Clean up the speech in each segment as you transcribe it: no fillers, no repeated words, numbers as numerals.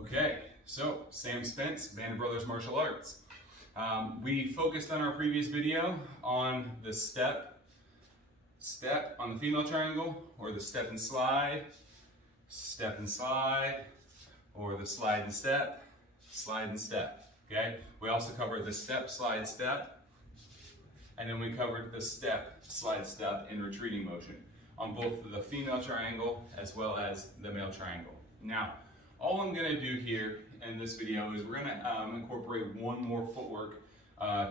Okay, so Sam Spence, Band of Brothers Martial Arts. We focused on our previous video on the step on the female triangle, or the step and slide, or the slide and step, okay? We also covered the step, slide, step, and then we covered the step, slide, step in retreating motion on both the female triangle as well as the male triangle. Now, all I'm gonna do here in this video is we're gonna incorporate one more footwork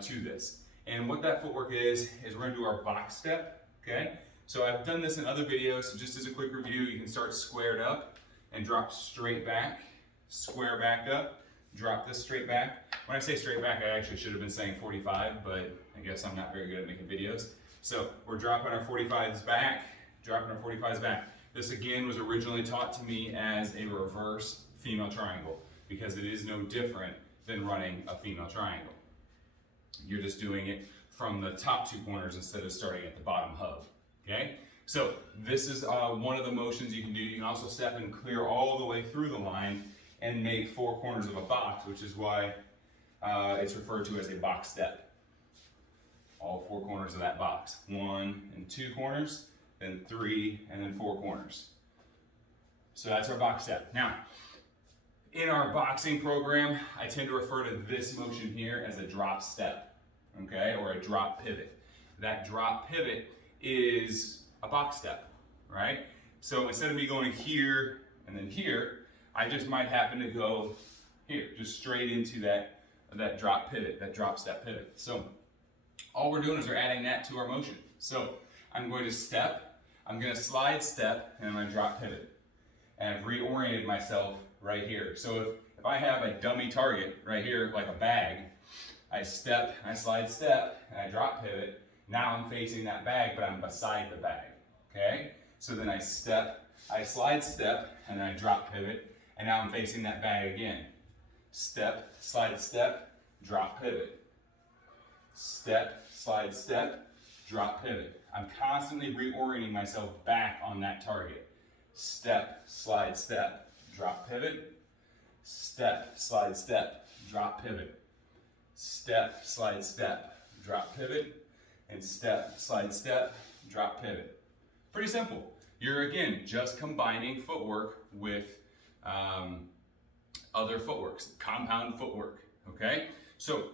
to this. And what that footwork is we're gonna do our box step, okay? So I've done this in other videos, so just as a quick review, you can start squared up and drop straight back, square back up, drop this straight back. When I say straight back, I actually should have been saying 45, but I guess I'm not very good at making videos. So we're dropping our 45s back, This again was originally taught to me as a reverse female triangle because it is no different than running a female triangle. You're just doing it from the top two corners instead of starting at the bottom hub, okay? So this is one of the motions you can do. You can also step and clear all the way through the line and make four corners of a box, which is why it's referred to as a box step. All four corners of that box. 1 and 2 corners, then 3, and then 4 corners. So that's our box step. Now, in our boxing program, I tend to refer to this motion here as a drop step, okay, or a drop pivot. That drop pivot is a box step, right? So instead of me going here and then here, I just might happen to go here, just straight into that drop pivot, that drop step pivot. So all we're doing is we're adding that to our motion. So I'm going to step, I'm going to slide step, and I'm going to drop pivot. And I've reoriented myself right here. So if I have a dummy target right here, like a bag, I step, I slide step, and I drop pivot. Now I'm facing that bag, but I'm beside the bag, okay? So then I step, I slide step, and then I drop pivot, and now I'm facing that bag again. Step, slide step, drop pivot. Step, slide step, drop pivot. I'm constantly reorienting myself back on that target. Step, slide step, drop pivot. Step, slide step, drop pivot. Step, slide step, drop pivot. And step, slide step, drop pivot. Pretty simple. You're again just combining footwork with other footworks, compound footwork, okay? So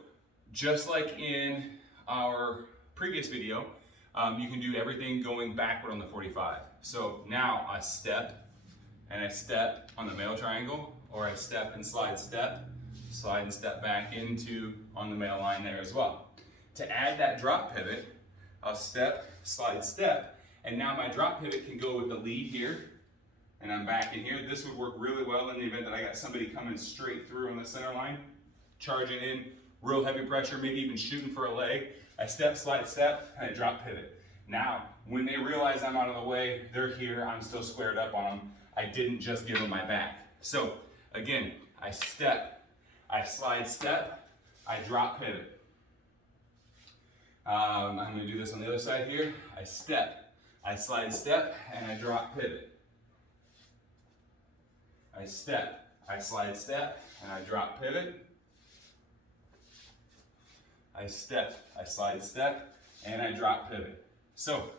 just like in our previous video, you can do everything going backward on the 45. So now I step and I step on the male triangle, or I step and slide and step back into on the male line there as well. To add that drop pivot, I'll step, slide, step, and now my drop pivot can go with the lead here, and I'm back in here. This would work really well in the event that I got somebody coming straight through on the center line, charging in, real heavy pressure, maybe even shooting for a leg. I step, slide, step, and I drop pivot. Now, when they realize I'm out of the way, they're here, I'm still squared up on them. I didn't just give them my back. So, again, I step, I slide step, I drop pivot. I'm gonna do this on the other side here. I step, I slide step, and I drop pivot. I step, I slide step, and I drop pivot. I step, I slide step, and I drop pivot. So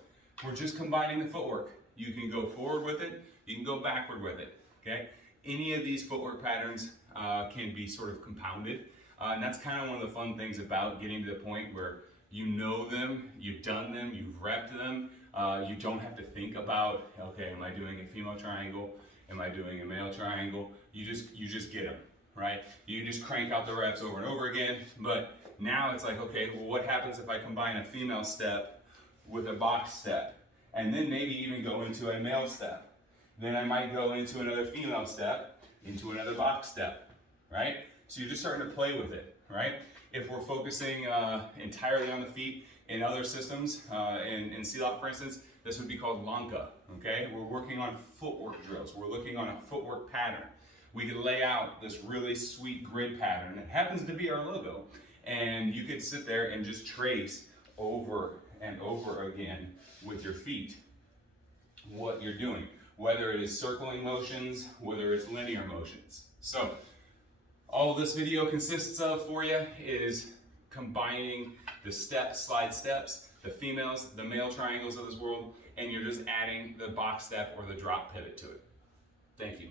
we're just combining the footwork. You can go forward with it, you can go backward with it, okay? Any of these footwork patterns can be sort of compounded, and that's kind of one of the fun things about getting to the point where you know them, you've done them, you've repped them. You don't have to think about, okay, am I doing a female triangle? Am I doing a male triangle? You just get them, right? You just crank out the reps over and over again, but now it's like, okay, well, what happens if I combine a female step with a box step, and then maybe even go into a male step? Then I might go into another female step, into another box step, right? So you're just starting to play with it, right? If we're focusing entirely on the feet in other systems, in C-Lock, for instance, this would be called Lanka, okay? We're working on footwork drills. We're looking on a footwork pattern. We could lay out this really sweet grid pattern. It happens to be our logo. And you could sit there and just trace over and over again with your feet what you're doing, whether it is circling motions, whether it's linear motions. So All this video consists of for you is combining the step, slide steps, the females, the male triangles of this world, and you're just adding the box step or the drop pivot to it. Thank you.